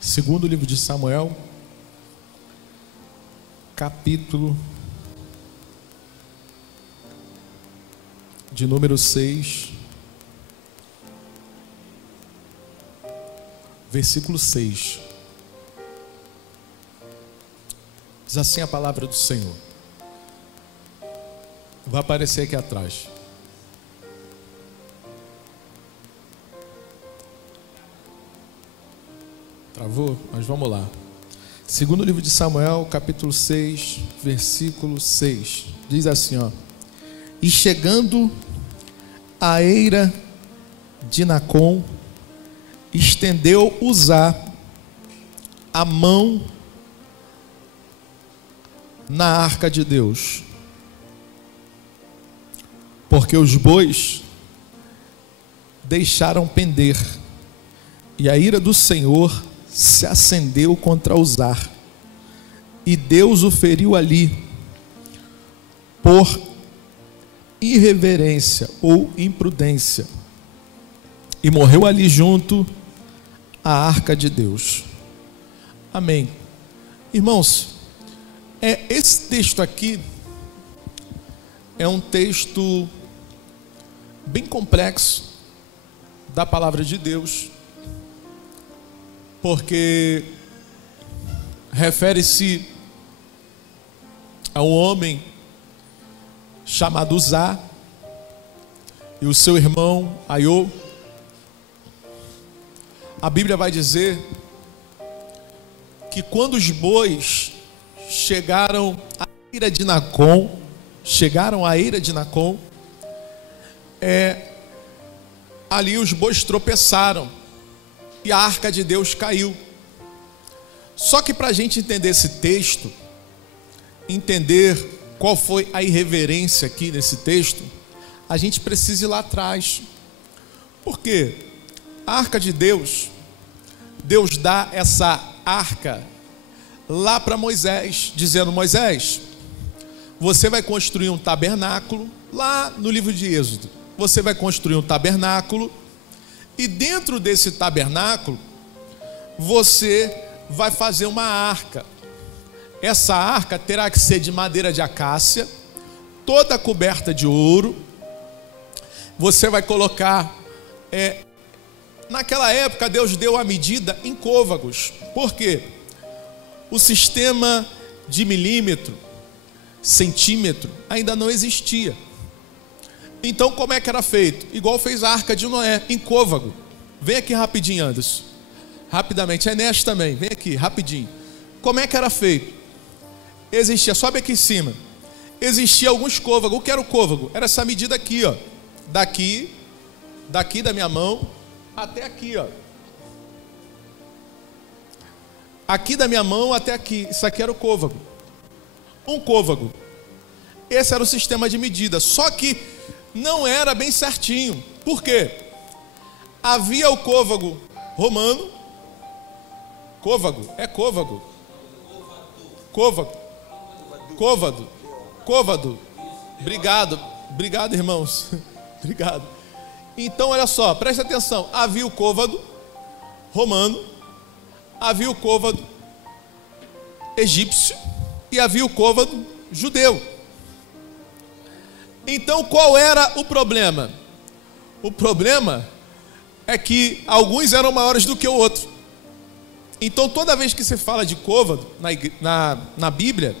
Segundo livro de Samuel, capítulo de número 6, versículo 6. Diz assim a palavra do Senhor. Vai aparecer aqui atrás. Travou? Mas vamos lá. Segundo livro de Samuel, capítulo 6, versículo 6. Diz assim, ó: E chegando à eira de Nacon, estendeu Uzá a mão na arca de Deus, porque os bois deixaram pender, e a ira do Senhor se acendeu contra Uzá, e Deus o feriu ali por irreverência ou imprudência, e morreu ali junto à arca de Deus. Amém. Irmãos, esse texto aqui é um texto bem complexo da palavra de Deus, porque refere-se a um homem chamado Uzá e o seu irmão Aiô. A Bíblia vai dizer que quando os bois chegaram à eira de Nacon, ali os bois tropeçaram e a arca de Deus caiu. Só que para a gente entender esse texto, entender qual foi a irreverência aqui nesse texto, a gente precisa ir lá atrás. Por quê? A arca de Deus, Deus dá essa arca lá para Moisés, dizendo: Moisés, você vai construir um tabernáculo. Lá no livro de Êxodo, você vai construir um tabernáculo, e dentro desse tabernáculo você vai fazer uma arca. Essa arca terá que ser de madeira de acácia, toda coberta de ouro. Você vai colocar, naquela época Deus deu a medida em côvagos. Por quê? O sistema de milímetro, centímetro ainda não existia. Então como é que era feito? Igual fez a arca de Noé, em côvago. Vem aqui rapidinho, Anderson. Rapidamente, Enéas também, vem aqui, rapidinho. Como é que era feito? Existia, sobe aqui em cima. Existia alguns côvagos. O que era o côvago? Era essa medida aqui, ó. Daqui da minha mão até aqui, ó. Aqui da minha mão até aqui. Isso aqui era o côvago. Um côvago. Esse era o sistema de medida. Só que não era bem certinho. Por quê? Havia o côvago romano. Côvago, é côvago. Côvado. Obrigado, irmãos. Obrigado. Então, olha só, preste atenção. Havia o côvado romano, havia o côvado egípcio e havia o côvado judeu. Então, qual era o problema? O problema é que alguns eram maiores do que o outro. Então, toda vez que se fala de côvado na Bíblia,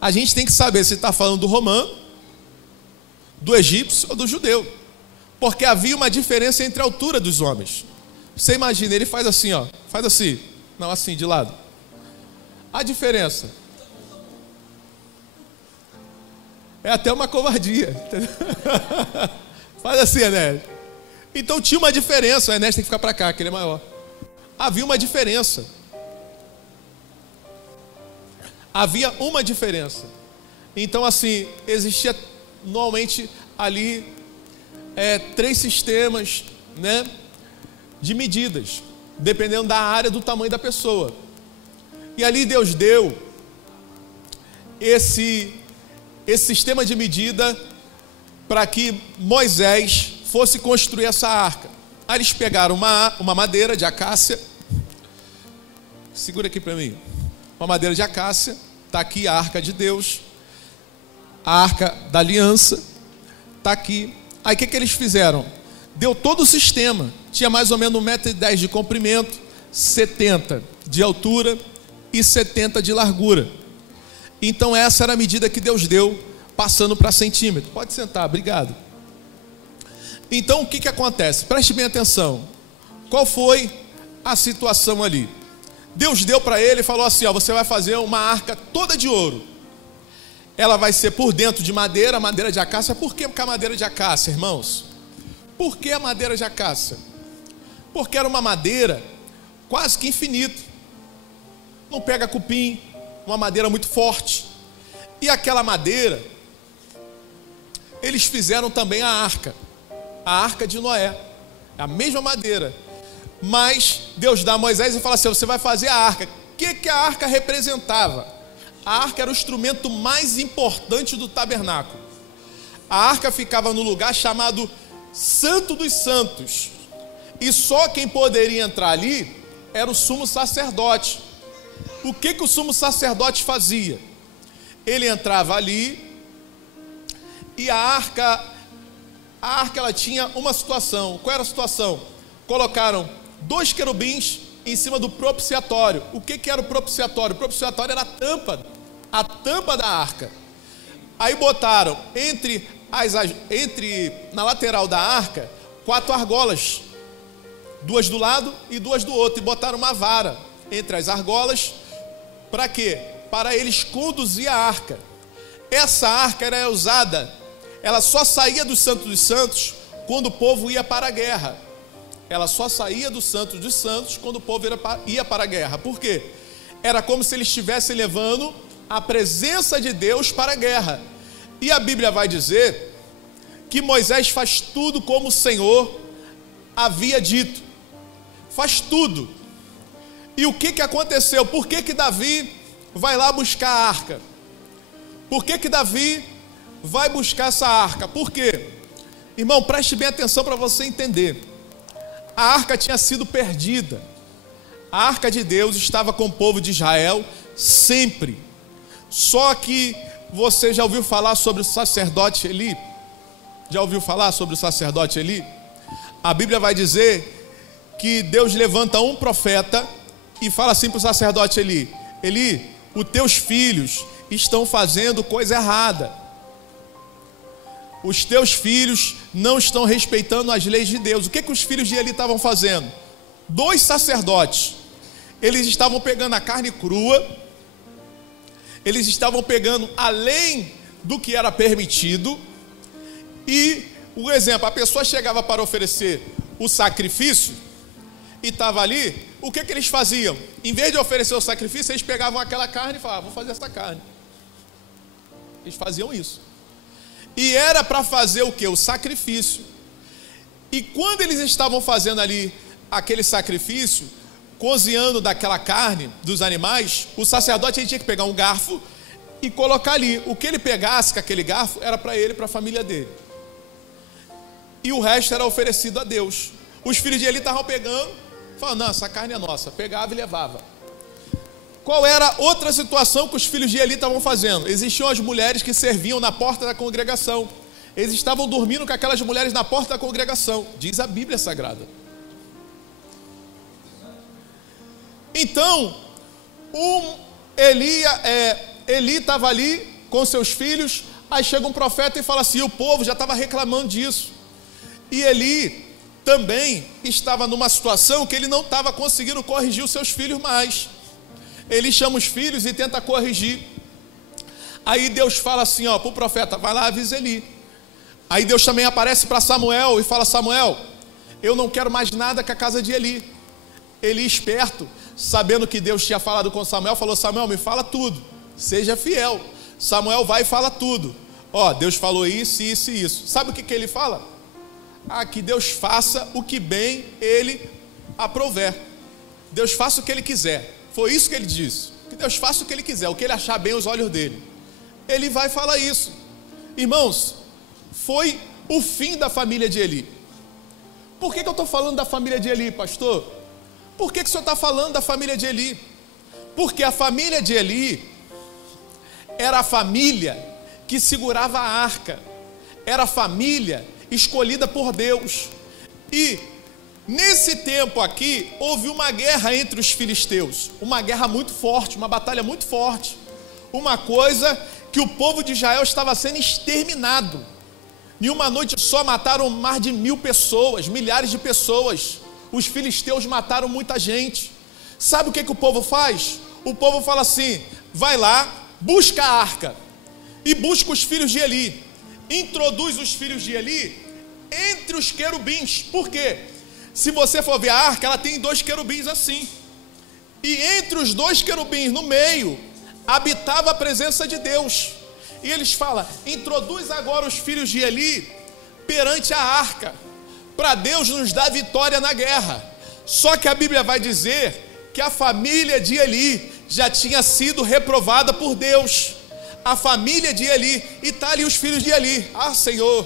a gente tem que saber se está falando do romano, do egípcio ou do judeu. Porque havia uma diferença entre a altura dos homens. Você imagina, ele faz assim, ó. Faz assim. Não, assim, de lado. A diferença é até uma covardia. Faz assim, Enéas. Então tinha uma diferença. O Enéas tem que ficar para cá, que ele é maior. Havia uma diferença. Havia uma diferença. Então assim, existia normalmente ali 3 sistemas, né, de medidas, dependendo da área, do tamanho da pessoa. E ali Deus deu esse sistema de medida para que Moisés fosse construir essa arca. Aí eles pegaram uma madeira de acácia, segura aqui para mim, uma madeira de acácia, está aqui a arca de Deus, a arca da aliança, está aqui. Aí o que eles fizeram? Deu todo o sistema, tinha mais ou menos 1,10 m de comprimento, 70 de altura e 70 de largura. Então essa era a medida que Deus deu, passando para centímetro. Pode sentar, obrigado. Então o que acontece? Preste bem atenção. Qual foi a situação ali? Deus deu para ele e falou assim, ó, você vai fazer uma arca toda de ouro. Ela vai ser por dentro de madeira, madeira de acácia. Por que a madeira de acácia, irmãos? Por que a madeira de acácia? Porque era uma madeira quase que infinita. Não pega cupim, uma madeira muito forte. E aquela madeira, eles fizeram também a arca de Noé. É a mesma madeira. Mas Deus dá a Moisés e fala assim, você vai fazer a arca. O que a arca representava? A arca era o instrumento mais importante do tabernáculo. A arca ficava no lugar chamado Santo dos Santos. E só quem poderia entrar ali era o sumo sacerdote. O que o sumo sacerdote fazia? Ele entrava ali e a arca ela tinha uma situação. Qual era a situação? Colocaram 2 querubins em cima do propiciatório. O que era o propiciatório? O propiciatório era a tampa da arca. Aí botaram na lateral da arca 4 argolas, 2 do lado e 2 do outro, e botaram uma vara entre as argolas. Para quê? Para eles conduzir a arca. Essa arca era usada, ela só saía do Santo dos Santos quando o povo ia para a guerra. Ela só saía do Santo dos Santos quando o povo ia para a guerra. Por quê? Era como se eles estivessem levando a presença de Deus para a guerra. E a Bíblia vai dizer que Moisés faz tudo como o Senhor havia dito. Faz tudo. E o que aconteceu? Por que Davi vai lá buscar a arca? Por que Davi vai buscar essa arca? Por quê? Irmão, preste bem atenção para você entender. A arca tinha sido perdida. A arca de Deus estava com o povo de Israel sempre. Só que você já ouviu falar sobre o sacerdote Eli? Já ouviu falar sobre o sacerdote Eli? A Bíblia vai dizer que Deus levanta um profeta e fala assim para o sacerdote Eli: Eli, os teus filhos estão fazendo coisa errada. Os teus filhos não estão respeitando as leis de Deus. O que os filhos de Eli estavam fazendo? 2 sacerdotes, eles estavam pegando a carne crua, eles estavam pegando além do que era permitido. E o exemplo, a pessoa chegava para oferecer o sacrifício e estava ali, o que eles faziam? Em vez de oferecer o sacrifício, eles pegavam aquela carne e falavam, vou fazer essa carne. Eles faziam isso. E era para fazer o que? O sacrifício. E quando eles estavam fazendo ali aquele sacrifício, cozinhando daquela carne dos animais, o sacerdote ele tinha que pegar um garfo e colocar ali. O que ele pegasse com aquele garfo era para ele e para a família dele. E o resto era oferecido a Deus. Os filhos de Eli estavam pegando, falando, não, essa carne é nossa. Pegava e levava. Qual era outra situação que os filhos de Eli estavam fazendo? Existiam as mulheres que serviam na porta da congregação. Eles estavam dormindo com aquelas mulheres na porta da congregação. Diz a Bíblia Sagrada. Então, Eli estava ali com seus filhos. Aí chega um profeta e fala assim, o povo já estava reclamando disso. E Eli também estava numa situação que ele não estava conseguindo corrigir os seus filhos mais. Ele chama os filhos e tenta corrigir. Aí Deus fala assim, para o profeta, vai lá, avisa Eli. Aí Deus também aparece para Samuel e fala, Samuel, eu não quero mais nada com a casa de Eli. Eli esperto, sabendo que Deus tinha falado com Samuel, falou, Samuel, me fala tudo, seja fiel. Samuel vai e fala tudo. Deus falou isso, isso e isso. Sabe o que ele fala? Que Deus faça o que bem ele aprouver. Deus faça o que ele quiser. Foi isso que ele disse. Que Deus faça o que ele quiser, o que ele achar bem aos olhos dele. Ele vai falar isso. Irmãos, foi o fim da família de Eli. Por que eu estou falando da família de Eli, pastor? Por que o senhor está falando da família de Eli? Porque a família de Eli era a família que segurava a arca, era a família escolhida por Deus. E nesse tempo aqui, houve uma guerra entre os filisteus, uma guerra muito forte, uma batalha muito forte, uma coisa que o povo de Israel estava sendo exterminado. Em uma noite só mataram mais de 1000 pessoas, milhares de pessoas. Os filisteus mataram muita gente. Sabe o que o povo faz? O povo fala assim: vai lá, busca a arca e busca os filhos de Eli. Introduz os filhos de Eli entre os querubins. Por quê? Se você for ver a arca, ela tem 2 querubins assim. E entre os 2 querubins, no meio, habitava a presença de Deus. E eles falam: introduz agora os filhos de Eli perante a arca, para Deus nos dar vitória na guerra. Só que a Bíblia vai dizer que a família de Eli já tinha sido reprovada por Deus. A família de Eli, e está ali os filhos de Eli. Ah, Senhor,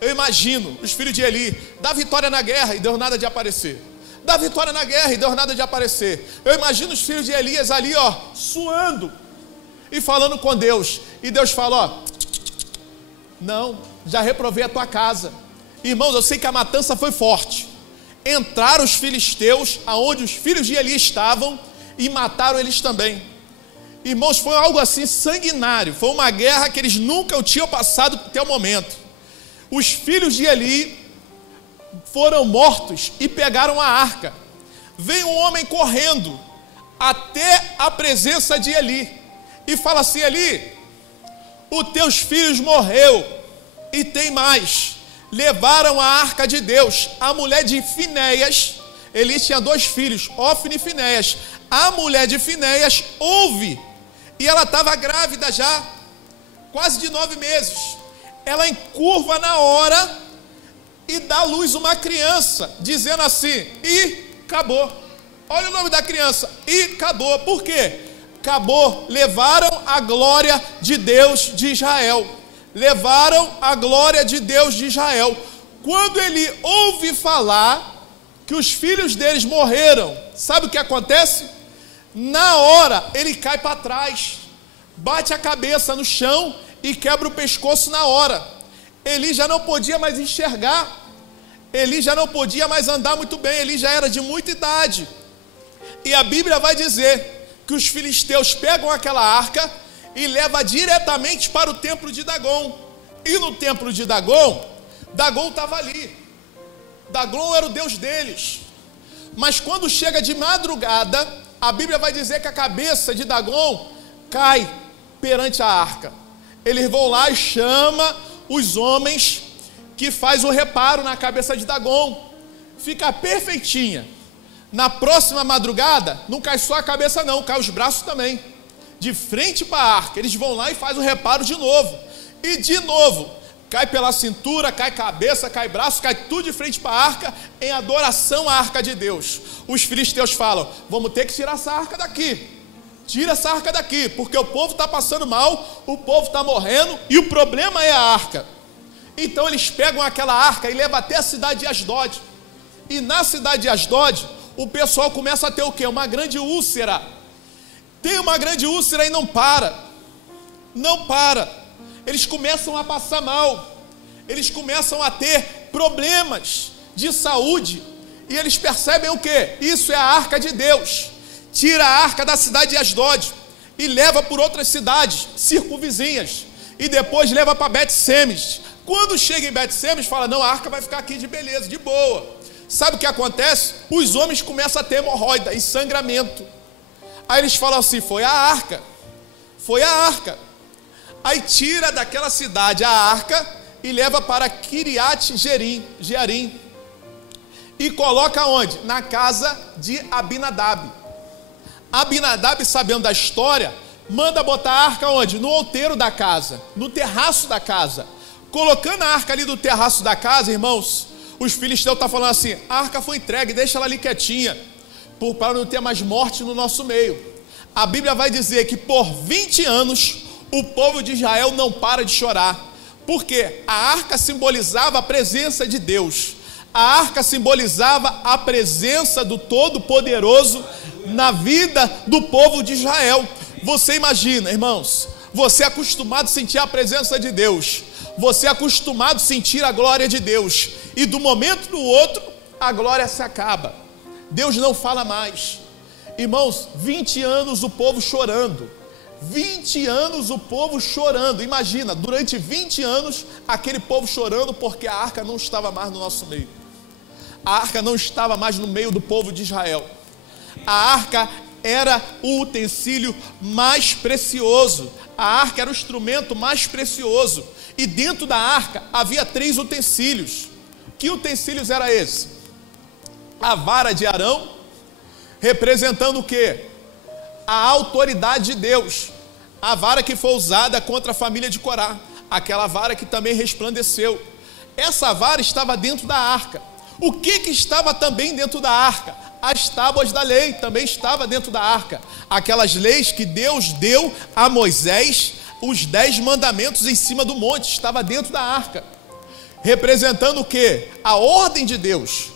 eu imagino os filhos de Eli, dá vitória na guerra e deu nada de aparecer. Dá vitória na guerra e deu nada de aparecer. Eu imagino os filhos de Elias ali, suando e falando com Deus. E Deus fala: não, já reprovei a tua casa. Irmãos, eu sei que a matança foi forte. Entraram os filisteus aonde os filhos de Eli estavam e mataram eles também. Irmãos, foi algo assim sanguinário. Foi uma guerra que eles nunca tinham passado até o momento. Os filhos de Eli foram mortos e pegaram a arca. Veio um homem correndo até a presença de Eli e fala assim: Eli, os teus filhos morreu e tem mais. Levaram a arca de Deus. A mulher de Finéias, Eli tinha 2 filhos, Ofni e Finéias. A mulher de Finéias ouve, e ela estava grávida já, quase de 9 meses. Ela encurva na hora e dá à luz uma criança, dizendo assim: e acabou. Olha o nome da criança: e acabou. Por quê? Acabou. Levaram a glória de Deus de Israel. Levaram a glória de Deus de Israel. Quando ele ouve falar que os filhos deles morreram, sabe o que acontece? Na hora ele cai para trás, bate a cabeça no chão e quebra o pescoço na hora. Eli já não podia mais enxergar, Eli já não podia mais andar muito bem, Eli já era de muita idade. E a Bíblia vai dizer que os filisteus pegam aquela arca e leva diretamente para o templo de Dagon. E no templo de Dagon, Dagon estava ali. Dagon era o deus deles. Mas quando chega de madrugada, a Bíblia vai dizer que a cabeça de Dagon cai perante a arca. Eles vão lá e chamam os homens que faz o reparo na cabeça de Dagon. Fica perfeitinha. Na próxima madrugada, não cai só a cabeça não, cai os braços também. De frente para a arca, eles vão lá e fazem o reparo de novo. E de novo, cai pela cintura, cai cabeça, cai braço, cai tudo de frente para a arca, em adoração à arca de Deus. Os filisteus falam: vamos ter que tirar essa arca daqui. Tira essa arca daqui, porque o povo está passando mal, o povo está morrendo, e o problema é a arca. Então eles pegam aquela arca e levam até a cidade de Asdod. E na cidade de Asdod, o pessoal começa a ter o quê? Uma grande úlcera. Tem uma grande úlcera e não para. Não para. Eles começam a passar mal. Eles começam a ter problemas de saúde. E eles percebem o quê? Isso é a arca de Deus. Tira a arca da cidade de Asdod e leva por outras cidades circunvizinhas. E depois leva para Bet-Semes. Quando chega em Bet-Semes, fala: não, a arca vai ficar aqui de beleza, de boa. Sabe o que acontece? Os homens começam a ter hemorroida e sangramento. Aí eles falam assim: foi a arca. Foi a arca. Aí tira daquela cidade a arca e leva para Kiriat Jearim. E coloca onde? Na casa de Abinadab. Abinadab, sabendo da história, manda botar a arca onde? No outeiro da casa, no terraço da casa. Colocando a arca ali do terraço da casa, irmãos, os filisteus estão falando assim: a arca foi entregue, deixa ela ali quietinha, para não ter mais morte no nosso meio. A Bíblia vai dizer que por 20 anos o povo de Israel não para de chorar, porque a arca simbolizava a presença de Deus. A arca simbolizava a presença do Todo-Poderoso na vida do povo de Israel. Você imagina, irmãos, você é acostumado a sentir a presença de Deus, você é acostumado a sentir a glória de Deus, e do momento para o outro, a glória se acaba, Deus não fala mais. Irmãos, 20 anos o povo chorando, 20 anos o povo chorando, imagina, durante 20 anos, aquele povo chorando, porque a arca não estava mais no nosso meio, a arca não estava mais no meio do povo de Israel. A arca era o utensílio mais precioso, a arca era o instrumento mais precioso, e dentro da arca havia 3 utensílios. Que utensílios era esse? A vara de Arão, representando o quê? A autoridade de Deus, a vara que foi usada contra a família de Corá, aquela vara que também resplandeceu. Essa vara estava dentro da arca. O que estava também dentro da arca? As tábuas da lei também estava dentro da arca, aquelas leis que Deus deu a Moisés, os 10 mandamentos em cima do monte, estava dentro da arca, representando o que? A ordem de Deus,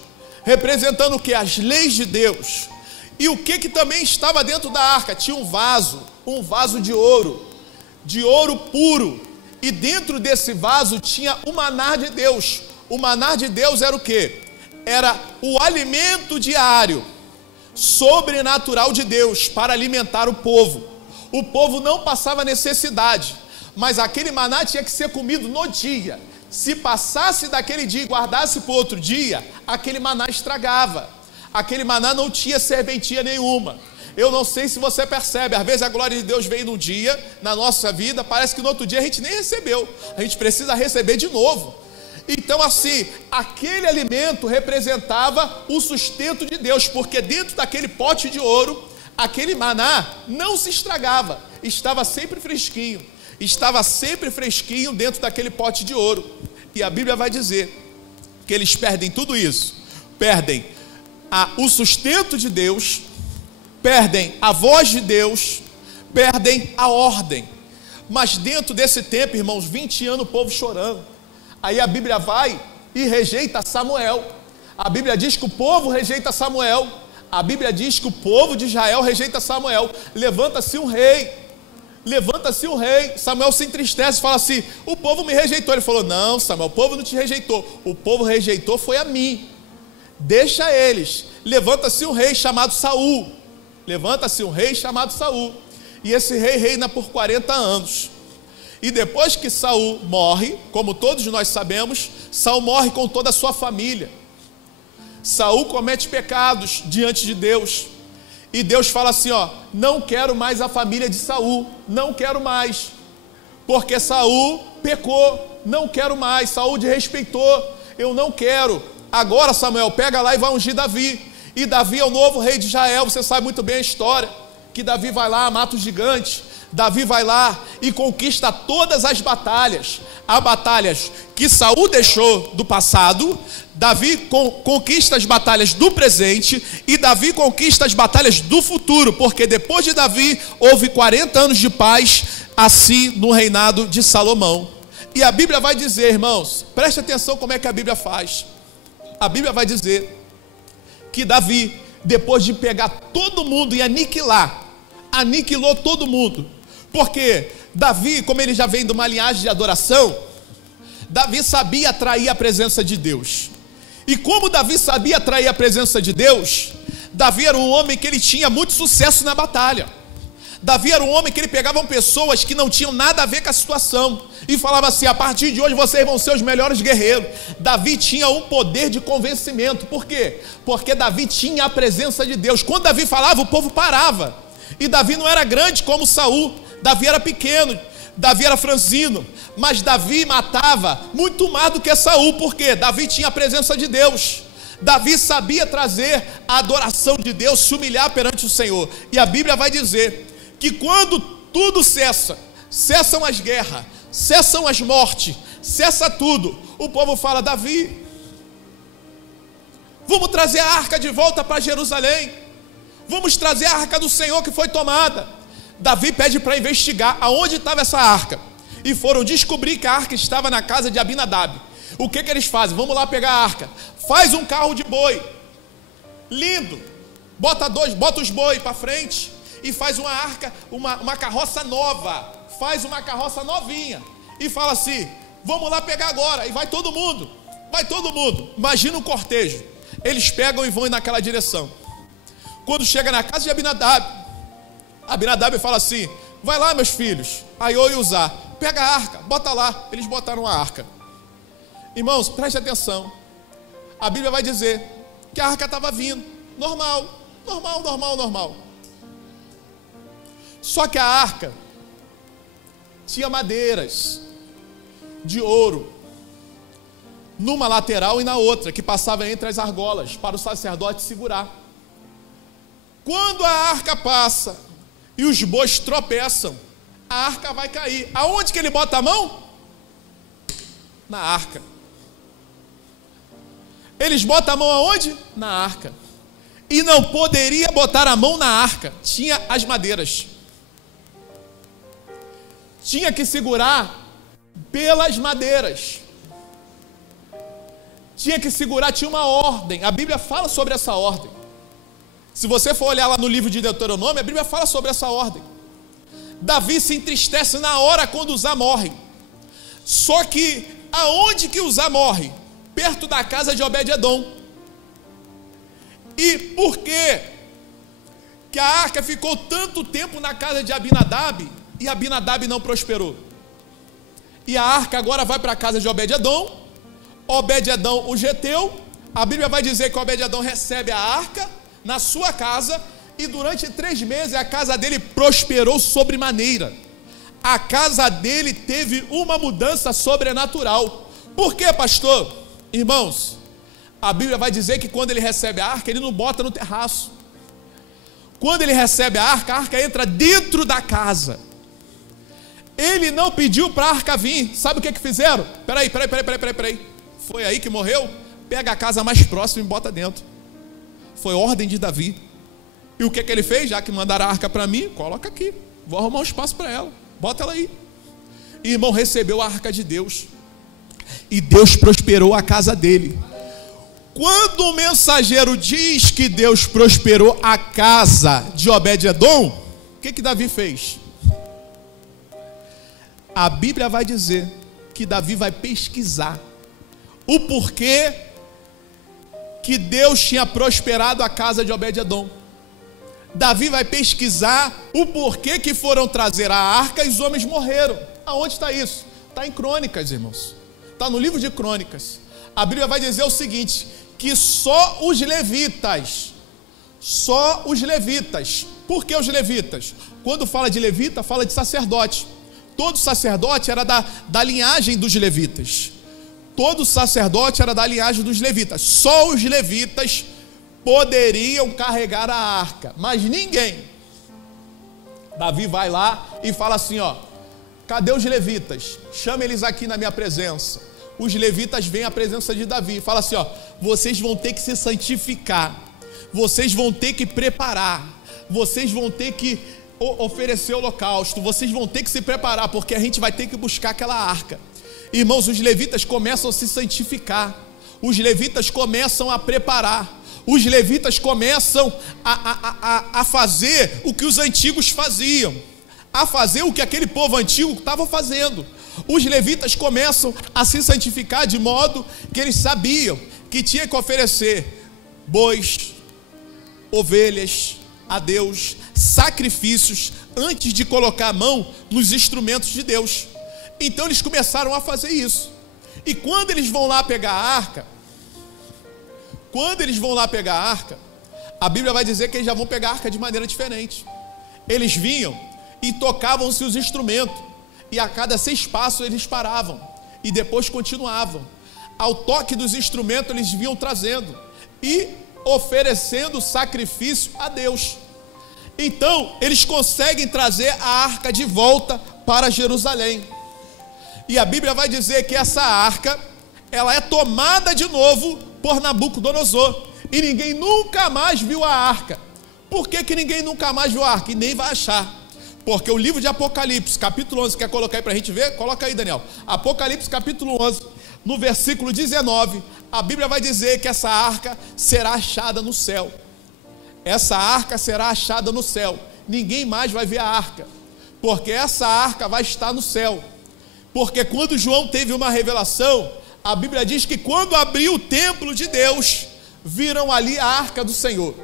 representando o que? As leis de Deus. E o que também estava dentro da arca? Tinha um vaso de ouro puro, e dentro desse vaso tinha o maná de Deus. O maná de Deus era o que? Era o alimento diário, sobrenatural de Deus, para alimentar o povo. O povo não passava necessidade, mas aquele maná tinha que ser comido no dia. Se passasse daquele dia e guardasse para o outro dia, aquele maná estragava, aquele maná não tinha serventia nenhuma. Eu não sei se você percebe, às vezes a glória de Deus vem num dia, na nossa vida, parece que no outro dia a gente nem recebeu, a gente precisa receber de novo. Então assim, aquele alimento representava o sustento de Deus, porque dentro daquele pote de ouro, aquele maná não se estragava, estava sempre fresquinho dentro daquele pote de ouro. E a Bíblia vai dizer que eles perdem tudo isso, perdem o sustento de Deus, perdem a voz de Deus, perdem a ordem. Mas dentro desse tempo, irmãos, 20 anos o povo chorando. Aí a Bíblia vai e rejeita Samuel. A Bíblia diz que o povo rejeita Samuel. A Bíblia diz que o povo de Israel rejeita Samuel. Levanta-se um rei. Samuel se entristece e fala assim: o povo me rejeitou. Ele falou: não, Samuel, o povo não te rejeitou. O povo rejeitou foi a mim. Deixa eles. Levanta-se um rei chamado Saul. E esse rei reina por 40 anos. E depois que Saul morre, como todos nós sabemos, Saul morre com toda a sua família. Saul comete pecados diante de Deus. E Deus fala assim, não quero mais a família de Saul, não quero mais. Porque Saul pecou, não quero mais, Saul desrespeitou, eu não quero. Agora, Samuel, pega lá e vai ungir Davi. E Davi é o novo rei de Israel, você sabe muito bem a história, que Davi vai lá, mata os gigantes. Davi vai lá e conquista todas as batalhas que Saul deixou do passado. Davi conquista as batalhas do presente e Davi conquista as batalhas do futuro, porque depois de Davi houve 40 anos de paz, assim no reinado de Salomão. E a Bíblia vai dizer, irmãos, preste atenção como é que a Bíblia faz. A Bíblia vai dizer que Davi, depois de pegar todo mundo e aniquilou todo mundo, porque Davi, como ele já vem de uma linhagem de adoração, Davi sabia atrair a presença de Deus. E como Davi sabia atrair a presença de Deus, Davi era um homem que ele tinha muito sucesso na batalha. Davi era um homem que ele pegava pessoas que não tinham nada a ver com a situação e falava assim: a partir de hoje vocês vão ser os melhores guerreiros. Davi tinha um poder de convencimento. Por quê? Porque Davi tinha a presença de Deus. Quando Davi falava, o povo parava. E Davi não era grande como Saul, Davi era pequeno, Davi era franzino, mas Davi matava muito mais do que Saul. Por quê? Davi tinha a presença de Deus. Davi sabia trazer a adoração de Deus, se humilhar perante o Senhor. E a Bíblia vai dizer que quando tudo cessam as guerras, cessam as mortes, cessa tudo, o povo fala: Davi, vamos trazer a arca de volta para Jerusalém, vamos trazer a arca do Senhor que foi tomada. Davi pede para investigar aonde estava essa arca, e foram descobrir que a arca estava na casa de Abinadab. O que eles fazem? Vamos lá pegar a arca. Faz um carro de boi, lindo, bota os boi para frente e faz uma arca, uma carroça nova, faz uma carroça novinha e fala assim: vamos lá pegar agora. E vai todo mundo. Imagina um cortejo. Eles pegam e vão naquela direção. Quando chega na casa de Abinadab fala assim: vai lá, meus filhos, Aiô e Uzá, pega a arca, bota lá. Eles botaram a arca. Irmãos, preste atenção. A Bíblia vai dizer que a arca estava vindo, normal. Só que a arca tinha madeiras de ouro numa lateral e na outra, que passava entre as argolas para o sacerdote segurar. Quando a arca passa e os bois tropeçam, a arca vai cair. Aonde que ele bota a mão? Na arca. Eles botam a mão aonde? Na arca. E não poderia botar a mão na arca, tinha as madeiras. Tinha que segurar pelas madeiras. Tinha que segurar, tinha uma ordem. A Bíblia fala sobre essa ordem. Se você for olhar lá no livro de Deuteronômio, a Bíblia fala sobre essa ordem. Davi se entristece na hora quando Uzá morre. Só que aonde que Uzá morre? Perto da casa de Obed-edom. E por que a arca ficou tanto tempo na casa de Abinadab e Abinadab não prosperou? E a arca agora vai para a casa de Obed-edom. Obed-edom, o geteu. A Bíblia vai dizer que Obed-edom recebe a arca na sua casa, e durante 3 meses a casa dele prosperou sobremaneira. A casa dele teve uma mudança sobrenatural. Por quê, pastor? Irmãos, a Bíblia vai dizer que quando ele recebe a arca, ele não bota no terraço. Quando ele recebe a arca entra dentro da casa. Ele não pediu para a arca vir. Sabe o que fizeram? Peraí. Foi aí que morreu? Pega a casa mais próxima e bota dentro. Foi ordem de Davi. E o que ele fez? Já que mandaram a arca para mim, coloca aqui. Vou arrumar um espaço para ela. Bota ela aí. E irmão, recebeu a arca de Deus. E Deus prosperou a casa dele. Quando o mensageiro diz que Deus prosperou a casa de Obed-edom, o que Davi fez? A Bíblia vai dizer que Davi vai pesquisar o porquê que Deus tinha prosperado a casa de Obed-edom. Davi vai pesquisar o porquê que foram trazer a arca e os homens morreram. Aonde está isso? Está em Crônicas, irmãos. Está no livro de Crônicas. A Bíblia vai dizer o seguinte, que só os levitas, por que os levitas? Quando fala de levita, fala de sacerdote. Todo sacerdote era da linhagem dos levitas. Todo sacerdote era da linhagem dos levitas. Só os levitas poderiam carregar a arca, mas ninguém. Davi vai lá e fala assim, ó: cadê os levitas? Chama eles aqui na minha presença. Os levitas vêm à presença de Davi e fala assim, ó: vocês vão ter que se santificar, vocês vão ter que preparar, vocês vão ter que oferecer holocausto, vocês vão ter que se preparar, porque a gente vai ter que buscar aquela arca. Irmãos, os levitas começam a se santificar, os levitas começam a preparar, os levitas começam a fazer o que os antigos faziam, a fazer o que aquele povo antigo estava fazendo. Os levitas começam a se santificar de modo que eles sabiam que tinha que oferecer bois, ovelhas a Deus, sacrifícios, antes de colocar a mão nos instrumentos de Deus. Então eles começaram a fazer isso. E quando eles vão lá pegar a arca, a Bíblia vai dizer que eles já vão pegar a arca de maneira diferente. Eles vinham e tocavam-se os instrumentos, e a cada 6 passos eles paravam e depois continuavam. Ao toque dos instrumentos eles vinham trazendo e oferecendo sacrifício a Deus. Então eles conseguem trazer a arca de volta para Jerusalém. E a Bíblia vai dizer que essa arca, ela é tomada de novo por Nabucodonosor, e ninguém nunca mais viu a arca. Por que ninguém nunca mais viu a arca? E nem vai achar. Porque o livro de Apocalipse, capítulo 11, quer colocar aí para a gente ver? Coloca aí, Daniel. Apocalipse, capítulo 11, no versículo 19, a Bíblia vai dizer que essa arca será achada no céu. essa arca será achada no céu. Ninguém mais vai ver a arca, porque essa arca vai estar no céu. Porque quando João teve uma revelação, a Bíblia diz que quando abriu o templo de Deus, viram ali a arca do Senhor.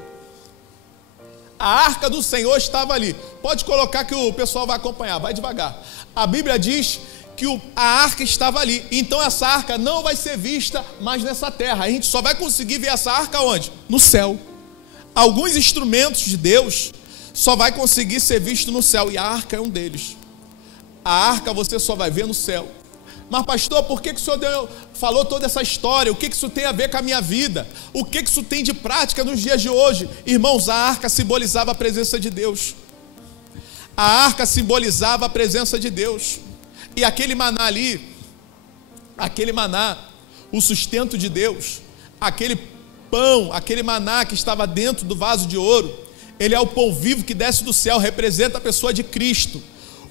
A arca do Senhor estava ali. Pode colocar que o pessoal vai acompanhar, vai devagar. A Bíblia diz que a arca estava ali. Então essa arca não vai ser vista mais nessa terra. A gente só vai conseguir ver essa arca onde? No céu. Alguns instrumentos de Deus só vai conseguir ser visto no céu, e a arca é um deles. A arca você só vai ver no céu. Mas pastor, por que o senhor falou toda essa história? O que isso tem a ver com a minha vida? O que isso tem de prática nos dias de hoje? Irmãos, a arca simbolizava a presença de Deus. A arca simbolizava a presença de Deus. E aquele maná ali, aquele maná, o sustento de Deus, aquele pão, aquele maná que estava dentro do vaso de ouro, ele é o pão vivo que desce do céu, representa a pessoa de Cristo.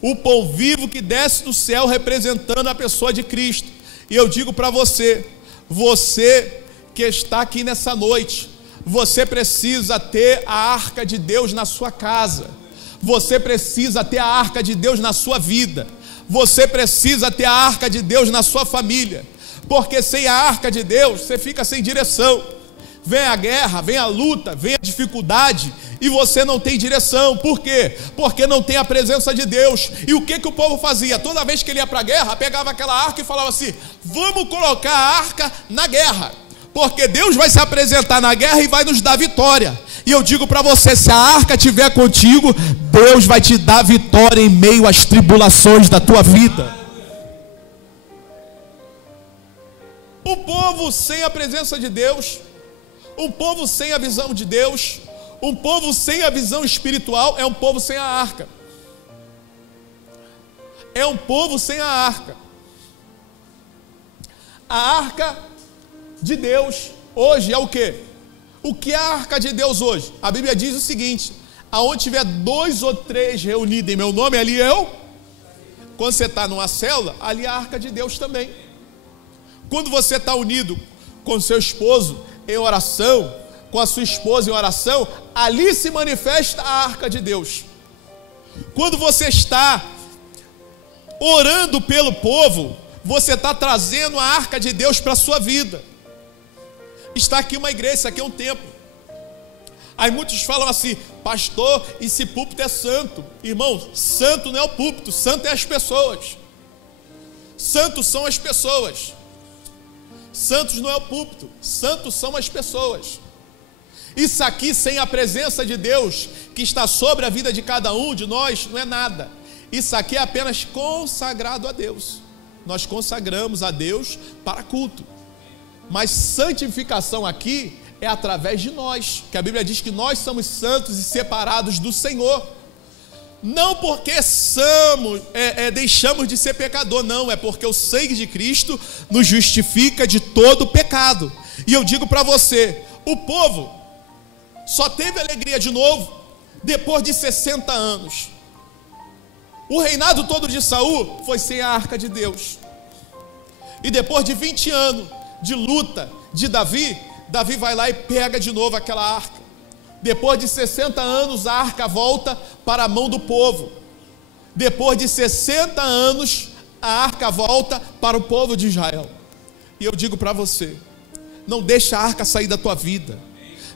O pão vivo que desce do céu representando a pessoa de Cristo. E eu digo para você, você que está aqui nessa noite, você precisa ter a arca de Deus na sua casa. Você precisa ter a arca de Deus na sua vida. Você precisa ter a arca de Deus na sua família. Porque sem a arca de Deus, você fica sem direção. Vem a guerra, vem a luta, vem a dificuldade e você não tem direção. Por quê? Porque não tem a presença de Deus. E o que o povo fazia? Toda vez que ele ia para a guerra, pegava aquela arca e falava assim: vamos colocar a arca na guerra, porque Deus vai se apresentar na guerra e vai nos dar vitória. E eu digo para você, se a arca estiver contigo, Deus vai te dar vitória em meio às tribulações da tua vida. Um povo sem a presença de Deus, um povo sem a visão de Deus, um povo sem a visão espiritual, é um povo sem a arca. É um povo sem a arca. A arca de Deus hoje é o quê? O que é a arca de Deus hoje? A Bíblia diz o seguinte: aonde tiver 2 ou 3 reunidos em meu nome, ali eu. Quando você está numa célula, ali é a arca de Deus também. Quando você está unido com seu esposo em oração, com a sua esposa em oração, ali se manifesta a arca de Deus. Quando você está orando pelo povo, você está trazendo a arca de Deus para a sua vida. Está aqui uma igreja, isso aqui é um templo. Aí muitos falam assim: pastor, esse púlpito é santo. Irmão, santo não é o púlpito, santo é as pessoas. Santos são as pessoas. Santos não é o púlpito, santos são as pessoas. Isso aqui sem a presença de Deus que está sobre a vida de cada um de nós não é nada. Isso aqui é apenas consagrado a Deus. Nós consagramos a Deus para culto. Mas santificação aqui é através de nós, que a Bíblia diz que nós somos santos e separados do Senhor. Não porque deixamos de ser pecador, não, é porque o sangue de Cristo nos justifica de todo pecado. E eu digo para você, o povo só teve alegria de novo depois de 60 anos. O reinado todo de Saul foi sem a arca de Deus. E depois de 20 anos de luta de Davi vai lá e pega de novo aquela arca. Depois de 60 anos, a arca volta para a mão do povo. Depois de 60 anos, a arca volta para o povo de Israel. E eu digo para você, não deixa a arca sair da tua vida.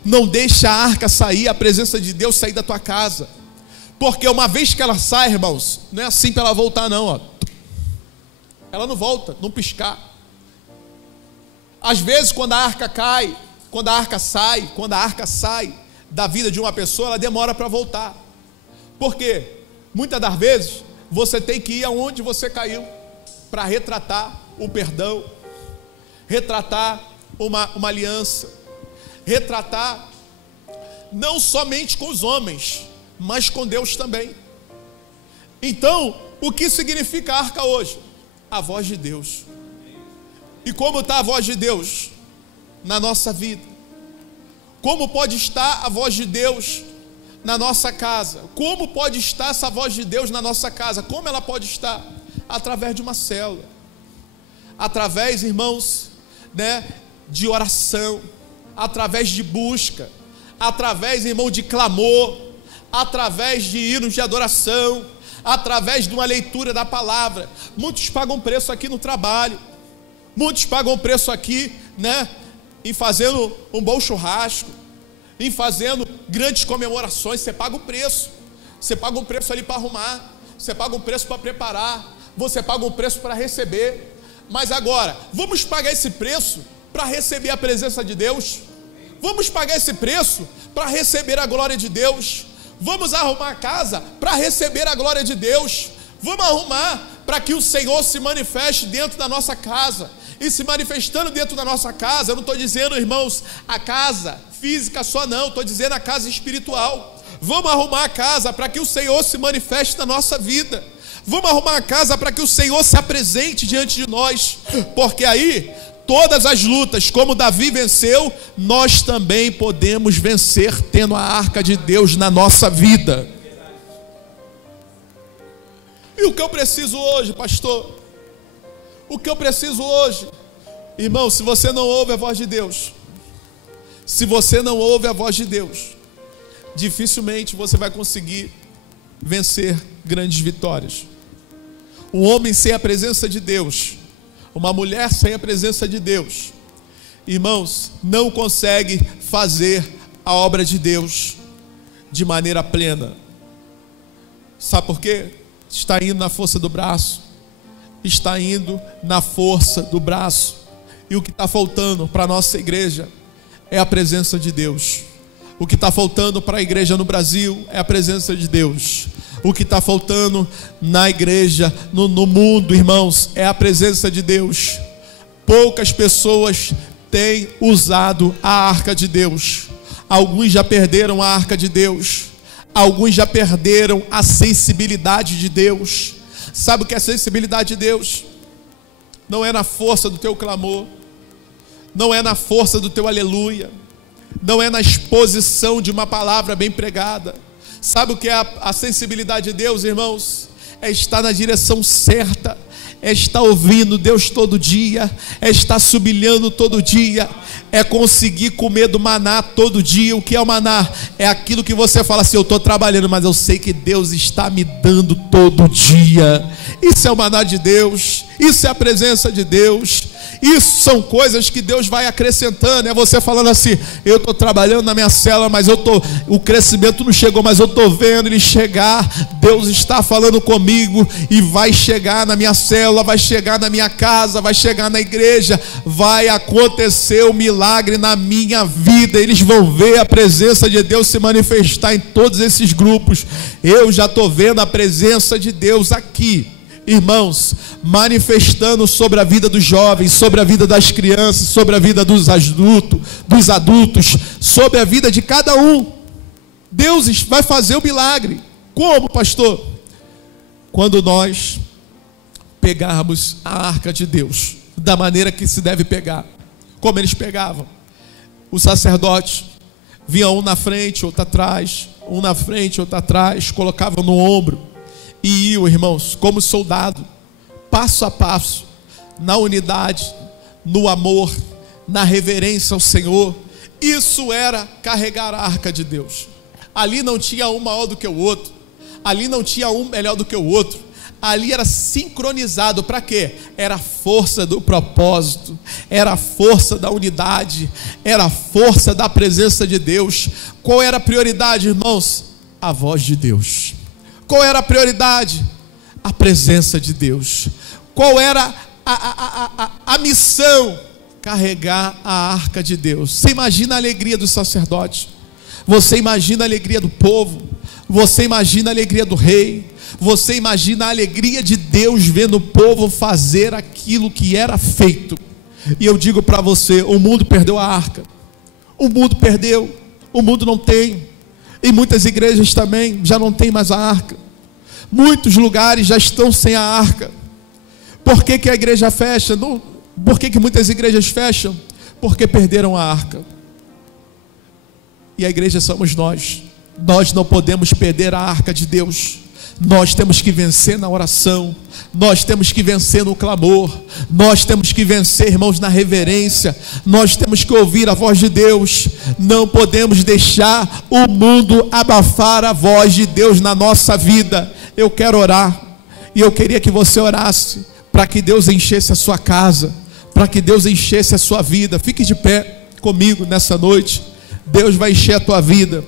Não deixa a arca sair, a presença de Deus sair da tua casa. Porque uma vez que ela sai, irmãos, não é assim para ela voltar não, ó. Ela não volta, não piscar. Às vezes quando a arca cai, quando a arca sai da vida de uma pessoa, ela demora para voltar. Por quê? Muitas das vezes você tem que ir aonde você caiu para retratar o perdão, retratar uma aliança, retratar não somente com os homens, mas com Deus também. Então, o que significa a arca hoje? A voz de Deus. E como está a voz de Deus na nossa vida? Como pode estar a voz de Deus na nossa casa? Como pode estar essa voz de Deus na nossa casa? Como ela pode estar? Através de uma célula. Através, irmãos, de oração. Através de busca. através, irmão, de clamor, através de hinos de adoração, através de uma leitura da palavra. Muitos pagam preço aqui no trabalho, muitos pagam preço aqui, né, em fazendo um bom churrasco, em fazendo grandes comemorações. Você paga o preço, você paga um preço ali para arrumar, você paga um preço para preparar, você paga um preço para receber. Mas agora, vamos pagar esse preço para receber a presença de Deus? Vamos pagar esse preço para receber a glória de Deus? Vamos arrumar a casa para receber a glória de Deus? Vamos arrumar para que o Senhor se manifeste dentro da nossa casa. E se manifestando dentro da nossa casa, eu não estou dizendo, irmãos, a casa física só não, estou dizendo a casa espiritual. Vamos arrumar a casa para que o Senhor se manifeste na nossa vida. Vamos arrumar a casa para que o Senhor se apresente diante de nós, porque aí todas as lutas, como Davi venceu, nós também podemos vencer tendo a arca de Deus na nossa vida. E o que eu preciso hoje, pastor? O que eu preciso hoje? Irmão, se você não ouve a voz de Deus, se você não ouve a voz de Deus, dificilmente você vai conseguir vencer grandes vitórias. Um homem sem a presença de Deus, uma mulher sem a presença de Deus, irmãos, não consegue fazer a obra de Deus de maneira plena. Sabe por quê? Está indo na força do braço. Está indo na força do braço. E o que está faltando para a nossa igreja é a presença de Deus. O que está faltando para a igreja no Brasil é a presença de Deus. O que está faltando na igreja, no mundo, irmãos, é a presença de Deus. Poucas pessoas têm usado a arca de Deus. Alguns já perderam a arca de Deus. Alguns já perderam a sensibilidade de Deus. Sabe o que é a sensibilidade de Deus? Não é na força do teu clamor, não é na força do teu aleluia, não é na exposição de uma palavra bem pregada. Sabe o que é a sensibilidade de Deus, irmãos? É estar na direção certa, é estar ouvindo Deus todo dia, é estar sublinhando todo dia, é conseguir comer do maná todo dia. O que é o maná? É aquilo que você fala assim: eu estou trabalhando, mas eu sei que Deus está me dando todo dia. Isso é o maná de Deus, isso é a presença de Deus. Isso são coisas que Deus vai acrescentando. É você falando assim: eu estou trabalhando na minha célula, mas o crescimento não chegou, mas eu estou vendo ele chegar. Deus está falando comigo e vai chegar na minha célula, vai chegar na minha casa, vai chegar na igreja, vai acontecer um milagre na minha vida. Eles vão ver a presença de Deus se manifestar em todos esses grupos. Eu já estou vendo a presença de Deus aqui, irmãos, manifestando sobre a vida dos jovens, sobre a vida das crianças, sobre a vida dos adultos, sobre a vida de cada um. Deus vai fazer o milagre. Como, pastor? Quando nós pegarmos a arca de Deus da maneira que se deve pegar, como eles pegavam. Os sacerdotes vinham um na frente, outro atrás, um na frente, outro atrás, colocavam no ombro e iam, irmãos, como soldado, passo a passo, na unidade, no amor, na reverência ao Senhor. Isso era carregar a arca de Deus. Ali não tinha um maior do que o outro, ali não tinha um melhor do que o outro, ali era sincronizado. Para quê? Era a força do propósito, era a força da unidade, era a força da presença de Deus. Qual era a prioridade, irmãos? A voz de Deus. Qual era a prioridade? A presença de Deus. Qual era a missão? Carregar a arca de Deus. Você imagina a alegria dos sacerdotes, você imagina a alegria do povo, você imagina a alegria do rei, você imagina a alegria de Deus vendo o povo fazer aquilo que era feito. E eu digo para você, o mundo perdeu a arca, o mundo perdeu, o mundo não tem, e muitas igrejas também já não tem mais a arca, muitos lugares já estão sem a arca. Por que a igreja fecha? Por que muitas igrejas fecham? Porque perderam a arca. E a igreja somos nós. Nós não podemos perder a arca de Deus. Nós temos que vencer na oração, nós temos que vencer no clamor, nós temos que vencer, irmãos, na reverência, nós temos que ouvir a voz de Deus. Não podemos deixar o mundo abafar a voz de Deus na nossa vida. Eu quero orar, e eu queria que você orasse, para que Deus enchesse a sua casa, para que Deus enchesse a sua vida. Fique de pé comigo nessa noite. Deus vai encher a tua vida.